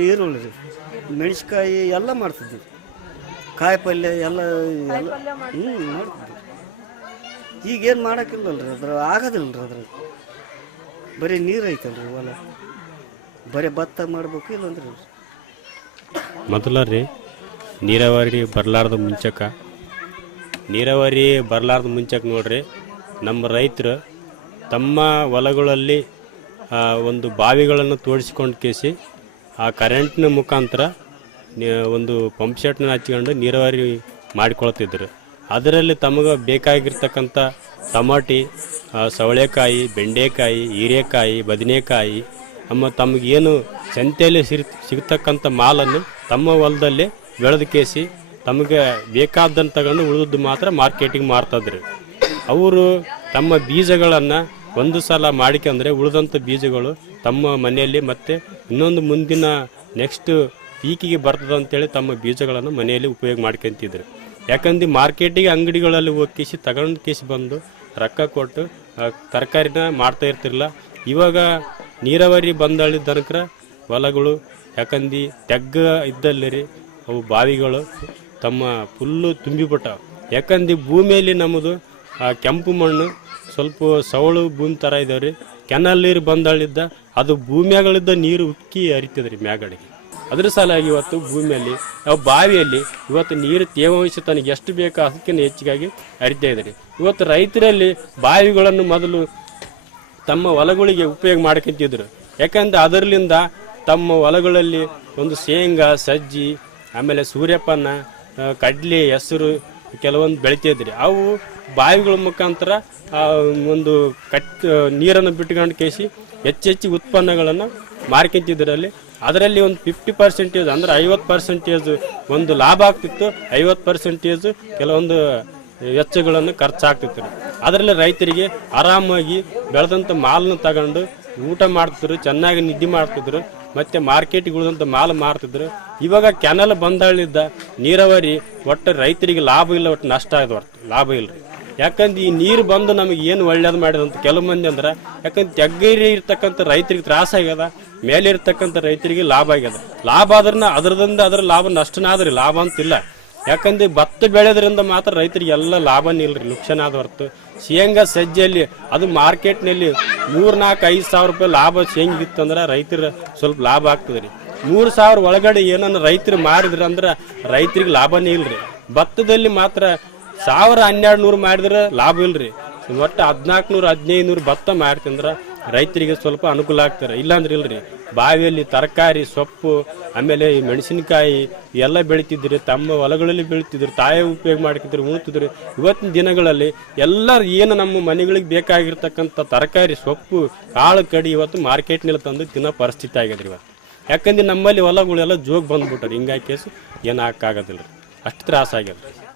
ಈರುಳ್ಳಿ ರೀ, ಮೆಣಸಿನ್ಕಾಯಿ ಎಲ್ಲ ಮಾಡ್ತಿದ್ವಿ. ಕಾಯಿ ಪಲ್ಯ ಎಲ್ಲ ಮಾಡ್ತಿದ್ವಿ. ಈಗೇನು ಮಾಡೋಕ್ಕಿಲ್ಲಲ್ರಿ, ಅದ್ರ ಆಗೋದಿಲ್ಲರಿ. ಅದ್ರ ಬರೀ ನೀರು ಐತಲ್ರಿ ಹೊಲ, ಬರೀ ಭತ್ತ ಮಾಡ್ಬೇಕು. ಇಲ್ಲಂದ್ರೆ ಮೊದಲ ರೀ ನೀರಾವರಿ ಬರಲಾರ್ದ ಮುಂಚಕ್ಕೆ ನೋಡ್ರಿ, ನಮ್ಮ ರೈತರು ತಮ್ಮ ಹೊಲಗಳಲ್ಲಿ ಒಂದು ಬಾವಿಗಳನ್ನು ತೋಡಿಸ್ಕೊಂಡು ಕೇಸಿ ಆ ಕರೆಂಟ್ನ ಮುಖಾಂತರ ಒಂದು ಪಂಪ್ ಸೆಟ್ನ ಹಚ್ಕೊಂಡು ನೀರಾವರಿ ಮಾಡಿಕೊಳ್ತಿದ್ರು. ಅದರಲ್ಲಿ ತಮಗೆ ಬೇಕಾಗಿರ್ತಕ್ಕಂಥ ಟಮಾಟಿ, ಸವಳೆಕಾಯಿ, ಬೆಂಡೆಕಾಯಿ, ಹೀರೆಕಾಯಿ, ಬದನೆಕಾಯಿ, ತಮಗೇನು ಸಂತೆಯಲ್ಲಿ ಸಿಗ್ತಕ್ಕಂಥ ಮಾಲನ್ನು ತಮ್ಮ ಹೊಲದಲ್ಲಿ ಬೆಳೆದು ಕೇಸಿ ತಮಗೆ ಬೇಕಾದಂತ ತಗೊಂಡು ಉಳಿದದ್ದು ಮಾತ್ರ ಮಾರ್ಕೆಟಿಂಗ್ ಮಾರ್ತಿದ್ರು. ಅವರು ತಮ್ಮ ಬೀಜಗಳನ್ನು ಒಂದು ಸಲ ಮಾಡಿಕೊಂಡ್ರೆ ಉಳಿದಂಥ ಬೀಜಗಳು ತಮ್ಮ ಮನೆಯಲ್ಲಿ ಮತ್ತೆ ಇನ್ನೊಂದು ಮುಂದಿನ ನೆಕ್ಸ್ಟ್ ಪೀಕಿಗೆ ಬರ್ತದೆ ಅಂತೇಳಿ ತಮ್ಮ ಬೀಜಗಳನ್ನು ಮನೆಯಲ್ಲಿ ಉಪಯೋಗ ಮಾಡ್ಕೊಂತಿದ್ರು. ಯಾಕಂದ್ರೆ ಮಾರ್ಕೆಟಿಗೆ ಅಂಗಡಿಗಳಲ್ಲಿ ಹೋಗಿ ತಗೊಂಡು ಕೇಸಿ ಬಂದು ರೊಕ್ಕ ಕೊಟ್ಟು ತರಕಾರಿನ ಮಾಡ್ತಾ ಇರ್ತಿರಲಿಲ್ಲ. ಇವಾಗ ನೀರಾವರಿ ಬಂದಾಳಿ ದನಕರ ಹೊಲಗಳು ಯಾಕಂದು ತೆಗ್ಗ ಇದ್ದಲ್ಲಿ ರೀ ಅವು ಬಾವಿಗಳು ತಮ್ಮ ಫುಲ್ಲು ತುಂಬಿಬಿಟ್ಟಾವ. ಯಾಕಂದ್ರೆ ಭೂಮಿಯಲ್ಲಿ ನಮ್ಮದು ಕೆಂಪು ಮಣ್ಣು ಸ್ವಲ್ಪ ಸವಳು ಭೂಮಿ ಥರ ಇದಾವೆ ರೀ. ಕೆನಲ್ ನೀರು ಬಂದಾಳಿದ್ದ ಅದು ಭೂಮಿಯಾಗಳಿದ್ದ ನೀರು ಉಕ್ಕಿ ಹರಿತದೆ ರೀ ಮ್ಯಾಗಡಿಗೆ. ಅದ್ರ ಸಲುವಾಗಿ ಇವತ್ತು ಭೂಮಿಯಲ್ಲಿ ನಾವು ಬಾವಿಯಲ್ಲಿ ಇವತ್ತು ನೀರು ತೇವಾಂಶ ತನಗೆ ಎಷ್ಟು ಬೇಕೋ ಅದಕ್ಕಿಂತ ಹೆಚ್ಚಿಗಾಗಿ ಹರಿತಾ ಇದೆ ರೀ. ಇವತ್ತು ರೈತರಲ್ಲಿ ಬಾವಿಗಳನ್ನು ಮೊದಲು ತಮ್ಮ ಹೊಲಗಳಿಗೆ ಉಪಯೋಗ ಮಾಡ್ಕೊಂತಿದ್ರು. ಯಾಕಂದ್ರೆ ಅದರಲ್ಲಿಂದ ತಮ್ಮ ಹೊಲಗಳಲ್ಲಿ ಒಂದು ಶೇಂಗಾ, ಸಜ್ಜಿ, ಆಮೇಲೆ ಸೂರ್ಯಪಾನ, ಕಡ್ಲೆ, ಹೆಸರು ಕೆಲವೊಂದು ಬೆಳಿತಿದ್ರಿ. ಅವು ಬಾವಿಗಳ ಮುಖಾಂತರ ಒಂದು ನೀರನ್ನು ಬಿಟ್ಕೊಂಡು ಕೇಸಿ ಹೆಚ್ಚೆಚ್ಚು ಉತ್ಪನ್ನಗಳನ್ನು ಮಾರ್ಕೊಂತಿದ್ರಲ್ಲಿ. ಅದರಲ್ಲಿ ಒಂದು 50% ಅಂದ್ರೆ 50% ಒಂದು ಲಾಭ ಆಗ್ತಿತ್ತು, 50% ಕೆಲವೊಂದು ವೆಚ್ಚಗಳನ್ನು ಖರ್ಚಾಗ್ತಿತ್ತು. ಅದರಲ್ಲಿ ರೈತರಿಗೆ ಆರಾಮಾಗಿ ಬೆಳೆದಂಥ ಮಾಲನ್ನು ತಗೊಂಡು ಊಟ ಮಾಡ್ತಿದ್ರು, ಚೆನ್ನಾಗಿ ನಿದ್ದೆ ಮಾಡ್ತಿದ್ರು, ಮತ್ತೆ ಮಾರ್ಕೆಟಿಗೆ ಉಳಿದಂಥ ಮಾಲ್ ಮಾರ್ತಿದ್ರು. ಇವಾಗ ಕೆನಲ್ ಬಂದಾಳಿದ್ದ ನೀರಾವರಿ ಒಟ್ಟು ರೈತರಿಗೆ ಲಾಭ ಇಲ್ಲ, ಒಟ್ಟು ನಷ್ಟ ಆಯ್ತು, ಒಟ್ಟು ಲಾಭ ಇಲ್ರಿ. ಯಾಕಂದ್ರೆ ಈ ನೀರು ಬಂದು ನಮಗೆ ಏನು ಒಳ್ಳೇದು ಮಾಡಿದಂತ ಕೆಲವು ಮಂದಿ ಅಂದ್ರೆ ಯಾಕಂದ್ರೆ ತೆಗ್ಗೇರಿ ಇರ್ತಕ್ಕಂಥ ರೈತರಿಗೆ ತ್ರಾಸ ಆಗ್ಯದ, ಮೇಲೆ ಇರ್ತಕ್ಕಂಥ ರೈತರಿಗೆ ಲಾಭ ಆಗ್ಯದ. ಲಾಭ ಆದ್ರನ್ನ ಅದರ ಲಾಭ ನಷ್ಟನಾದ್ರಿ, ಲಾಭ ಅಂತಿಲ್ಲ. ಯಾಕಂದ್ರೆ ಭತ್ತ ಬೆಳೆಯೋದ್ರಿಂದ ಮಾತ್ರ ರೈತರಿಗೆ ಎಲ್ಲ ಲಾಭನೇ ಇಲ್ರಿ, ನುಕ್ಸಾನ ಆದ ಹೊರತು. ಶೇಂಗಾ, ಸಜ್ಜೆಯಲ್ಲಿ ಅದು ಮಾರ್ಕೆಟ್ನಲ್ಲಿ 3-4-5 ಸಾವಿರ ರೂಪಾಯಿ ಲಾಭ ಶೇಂಗಿತ್ತಂದ್ರೆ ರೈತರ ಸ್ವಲ್ಪ ಲಾಭ ಆಗ್ತದೆ ರೀ. 3,000 ಒಳಗಡೆ ಏನನ್ನ ರೈತರು ಮಾರಿದ್ರ ಅಂದ್ರೆ ರೈತರಿಗೆ ಲಾಭನೇ ಇಲ್ರಿ. ಭತ್ತದಲ್ಲಿ ಮಾತ್ರ 1,000-1,200 ಮಾಡಿದ್ರೆ ಲಾಭ ಇಲ್ರಿ. ಒಟ್ಟು 1,400-1,500 ಭತ್ತ ಮಾರ್ತಿಂದ್ರೆ ರೈತರಿಗೆ ಸ್ವಲ್ಪ ಅನುಕೂಲ ಆಗ್ತಾರೆ. ಇಲ್ಲಾಂದ್ರೆ ಇಲ್ರಿ. ಬಾವಿಯಲ್ಲಿ ತರಕಾರಿ, ಸೊಪ್ಪು, ಆಮೇಲೆ ಮೆಣಸಿನಕಾಯಿ ಎಲ್ಲ ಬೆಳಿತಿದ್ರು, ತಮ್ಮ ಹೊಲಗಳಲ್ಲಿ ಬೆಳಿತಿದ್ರು, ತಾಯೇ ಉಪಯೋಗ ಮಾಡ್ತಿದ್ರು, ಉಣ್ತಿದ್ರು. ಇವತ್ತಿನ ದಿನಗಳಲ್ಲಿ ಎಲ್ಲ ಏನು ನಮ್ಮ ಮನೆಗಳಿಗೆ ಬೇಕಾಗಿರ್ತಕ್ಕಂಥ ತರಕಾರಿ, ಸೊಪ್ಪು, ಕಾಳು ಕಡಿ ಇವತ್ತು ಮಾರ್ಕೆಟ್ನಲ್ಲಿ ತಂದು ತಿನ್ನೋ ಪರಿಸ್ಥಿತಿ ಆಗಿದ್ರಿ ಇವತ್ತು. ಯಾಕಂದ್ರೆ ನಮ್ಮಲ್ಲಿ ಹೊಲಗಳೆಲ್ಲ ಜೋಗ್ ಬಂದ್ಬಿಟ್ಟಾರೆ. ಹಿಂಗಾಗಿ ಕೇಸು ಏನು ಹಾಕಾಗೋದಿಲ್ಲ, ಅಷ್ಟು ತ್ರಾಸ ಆಗ್ಯದ.